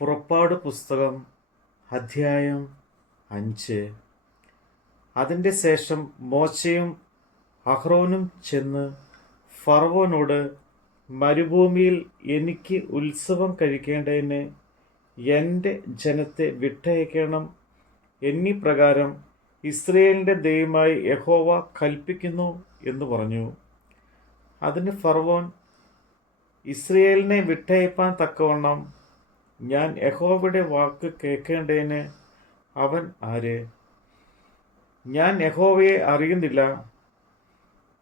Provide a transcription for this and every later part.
പുറപ്പാട് പുസ്തകം അധ്യായം 5. അതിൻ്റെ ശേഷം മോശയും അഹ്റോനും ചെന്ന് ഫറവോനോട്, മരുഭൂമിയിൽ എനിക്ക് ഉത്സവം കഴിക്കേണ്ടതിന് എൻ്റെ ജനത്തെ വിട്ടയക്കണം എന്നീ പ്രകാരം ഇസ്രയേലിൻ്റെ ദൈവമായി യഹോവ കൽപ്പിക്കുന്നു എന്ന് പറഞ്ഞു. അതിന് ഫറവോൻ, ഇസ്രയേലിനെ വിട്ടയപ്പാൻ തക്കവണ്ണം ഞാൻ യഹോവയുടെ വാക്ക് കേൾക്കേണ്ടതിന് അവൻ ആര്? ഞാൻ യഹോവയെ അറിയുന്നില്ല,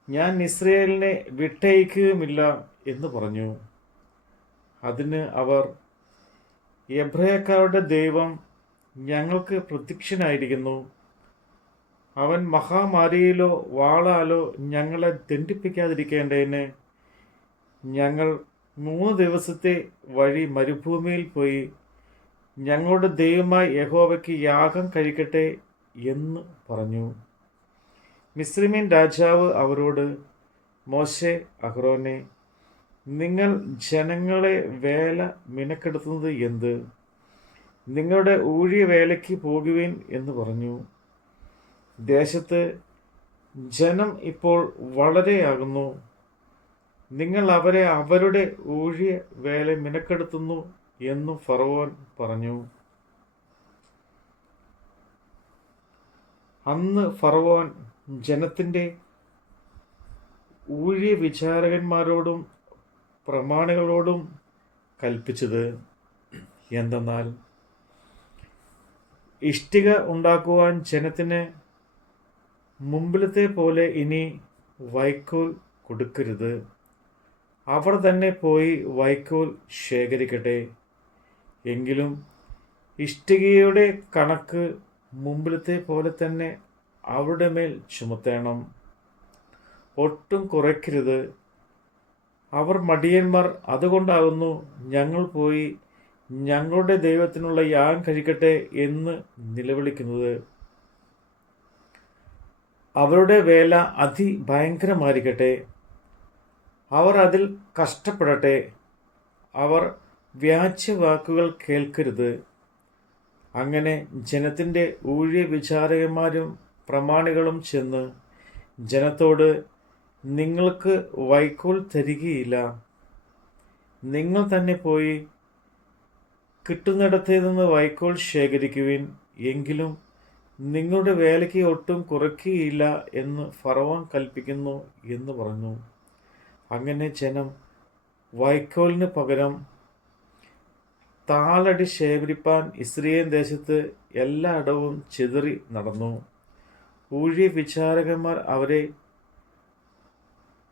ഞാൻ ഇസ്രയേലിനെ വിട്ടയക്കുകയുമില്ല എന്ന് പറഞ്ഞു. അതിന് അവർ, എബ്രായക്കാരുടെ ദൈവം ഞങ്ങൾക്ക് പ്രത്യക്ഷനായിരിക്കുന്നു. അവൻ മഹാമാരിയിലോ വാളാലോ ഞങ്ങളെ ദണ്ഡിപ്പിക്കാതിരിക്കേണ്ടതിന് ഞങ്ങൾ 3 ദിവസത്തെ വഴി മരുഭൂമിയിൽ പോയി ഞങ്ങളുടെ ദൈവമായ യഹോവയ്ക്ക് യാഗം കഴിക്കട്ടെ എന്ന് പറഞ്ഞു. മിസ്രയീം രാജാവ് അവരോട്, മോശെ, അഹ്റോനെ, നിങ്ങൾ ജനങ്ങളെ വേല മിനക്കെടുത്തുന്നത് എന്ത്? നിങ്ങളുടെ ഊഴിയവേലയ്ക്ക് പോകുവിൻ എന്ന് പറഞ്ഞു. ദേശത്ത് ജനം ഇപ്പോൾ വളരെയാകുന്നു. നിങ്ങൾ അവരെ അവരുടെ ഊഴിയ വേല മിനക്കെടുത്തുന്നു എന്നു ഫറവോൻ പറഞ്ഞു. അന്ന് ഫറവോൻ ജനത്തിൻ്റെ ഊഴിയ വിചാരകന്മാരോടും പ്രമാണികളോടും കൽപ്പിച്ചത് എന്തെന്നാൽ, ഇഷ്ടിക ഉണ്ടാക്കുവാൻ ജനത്തിന് മുമ്പിലത്തെ പോലെ ഇനി വൈക്കോൽ കൊടുക്കരുത്. അവർ തന്നെ പോയി വൈക്കോൽ ശേഖരിക്കട്ടെ. എങ്കിലും ഇഷ്ടികയുടെ കണക്ക് മുമ്പിലത്തെ പോലെ തന്നെ അവരുടെ മേൽ ചുമത്തേണം, ഒട്ടും കുറയ്ക്കരുത്. അവർ മടിയന്മാർ, അതുകൊണ്ടാകുന്നു ഞങ്ങൾ പോയി ഞങ്ങളുടെ ദൈവത്തിനുള്ള യാഗം കഴിക്കട്ടെ എന്ന് നിലവിളിക്കുന്നത്. അവരുടെ വേല അതിഭയങ്കരമായിരിക്കട്ടെ, അവർ അതിൽ കഷ്ടപ്പെടട്ടെ. അവർ വ്യാജ്യവാക്കുകൾ കേൾക്കരുത്. അങ്ങനെ ജനത്തിൻ്റെ ഊഴിയ വിചാരകന്മാരും പ്രമാണികളും ചെന്ന് ജനത്തോട്, നിങ്ങൾക്ക് വൈക്കോൽ തരികയില്ല, നിങ്ങൾ തന്നെ പോയി കിട്ടുന്നിടത്തു നിന്ന് വൈക്കോൽ ശേഖരിക്കുവിൻ, എങ്കിലും നിങ്ങളുടെ വേലയ്ക്ക് ഒട്ടും കുറയ്ക്കുകയില്ല എന്ന് ഫറവോൻ കൽപ്പിക്കുന്നു എന്ന് പറഞ്ഞു. അങ്ങനെ ജനം വൈക്കോലിന് പകരം താളടി ശേഖരിപ്പാൻ ഇസ്രയേൽ ദേശത്ത് എല്ലായിടവും ചിതറി നടന്നു. ഊഴിയ വിചാരകന്മാർ അവരെ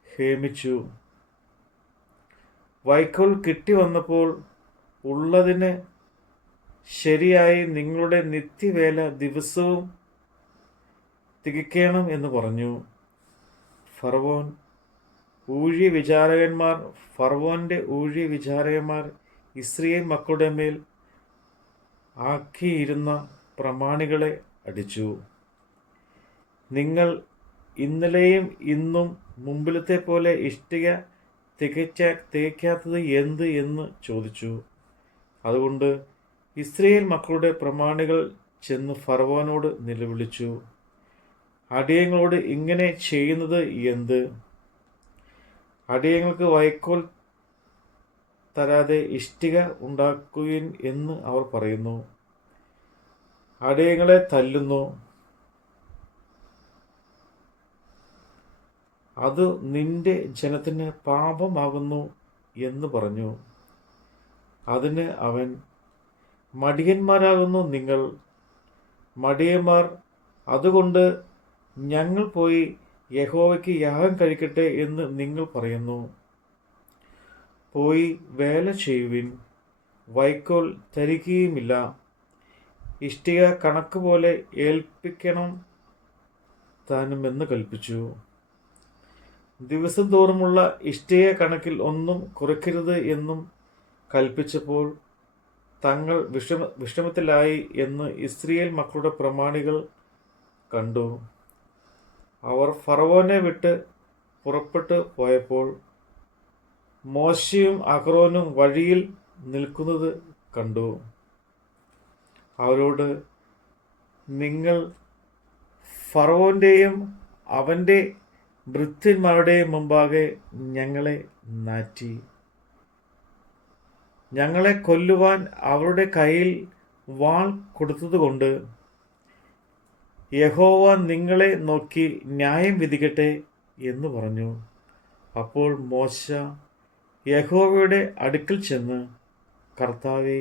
ഹേമിച്ചു. വൈക്കോൽ കിട്ടി വന്നപ്പോൾ ഉള്ളതിന് ശരിയായി നിങ്ങളുടെ നിത്യവേല ദിവസവും തികയ്ക്കണം എന്ന് പറഞ്ഞു. ഫറവോന്റെ ഊഴിയ വിചാരകന്മാർ ഇസ്രയേൽ മക്കളുടെ മേൽ ആക്കിയിരുന്ന പ്രമാണികളെ അടിച്ചു. നിങ്ങൾ ഇന്നലെയും ഇന്നും മുമ്പിലത്തെ പോലെ ഇഷ്ടിക തികയ്ക്കാത്തത് എന്ത് എന്ന് ചോദിച്ചു. അതുകൊണ്ട് ഇസ്രയേൽ മക്കളുടെ പ്രമാണികൾ ചെന്ന് ഫറവോനോട് നിലവിളിച്ചു, അടിയങ്ങളോട് ഇങ്ങനെ ചെയ്യുന്നത് എന്ത്? അടിയങ്ങൾക്ക് വൈക്കോൽ തരാതെ ഇഷ്ടിക ഉണ്ടാക്കുവിൻ എന്ന് അവർ പറയുന്നു. അടിയങ്ങളെ തല്ലുന്നു. അത് നിന്റെ ജനത്തിന് പാപമാകുന്നു എന്ന് പറഞ്ഞു. അതിന് അവൻ, മടിയന്മാരാകുന്നു നിങ്ങൾ, മടിയന്മാർ, അതുകൊണ്ട് ഞങ്ങൾ പോയി യഹോവയ്ക്ക് യാഗം കഴിക്കട്ടെ എന്ന് നിങ്ങൾ പറയുന്നു. പോയി വേല ചെയ്യുവിൻ, വൈക്കോൽ തരികയുമില്ല, ഇഷ്ടിക കണക്ക് പോലെ ഏൽപ്പിക്കണം താനുമെന്ന് കൽപ്പിച്ചു. ദിവസം തോറുമുള്ള ഇഷ്ടിക കണക്കിൽ ഒന്നും കുറയ്ക്കരുത് എന്നും കൽപ്പിച്ചപ്പോൾ തങ്ങൾ വിഷമത്തിലായി എന്ന് ഇസ്രയേൽ മക്കളുടെ പ്രമാണികൾ കണ്ടു. അവർ ഫറവോനെ വിട്ട് പുറപ്പെട്ടു പോയപ്പോൾ മോശയും അഹ്റോനും വഴിയിൽ നിൽക്കുന്നത് കണ്ടു. അവരോട്, നിങ്ങൾ ഫറവോൻ്റെയും അവൻ്റെ ഭൃത്യന്മാരുടെയും മുമ്പാകെ ഞങ്ങളെ നാറ്റി. ഞങ്ങളെ കൊല്ലുവാൻ അവരുടെ കയ്യിൽ വാൾ കൊടുത്തതുകൊണ്ട് യഹോവ നിങ്ങളെ നോക്കി ന്യായം വിധിക്കട്ടെ എന്ന് പറഞ്ഞു. അപ്പോൾ മോശ യഹോവയുടെ അടുക്കൽ ചെന്ന്, കർത്താവേ,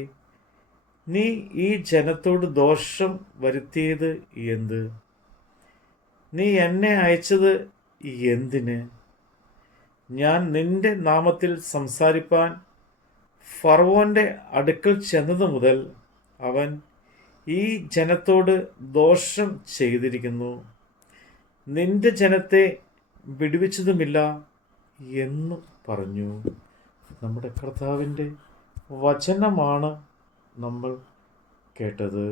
നീ ഈ ജനത്തോട് ദോഷം വരുത്തിയത് എന്ത്? നീ എന്നെ അയച്ചത് എന്തിന്? ഞാൻ നിന്റെ നാമത്തിൽ സംസാരിപ്പാൻ ഫറവോൻ്റെ അടുക്കൽ ചെന്നത് മുതൽ അവൻ ഈ ജനത്തോട് ദോഷം ചെയ്തിരിക്കുന്നു. നിന്റെ ജനത്തെ വിടുവിച്ചതുമില്ല എന്നു പറഞ്ഞു. നമ്മുടെ കർത്താവിൻ്റെ വചനമാണ് നമ്മൾ കേട്ടത്.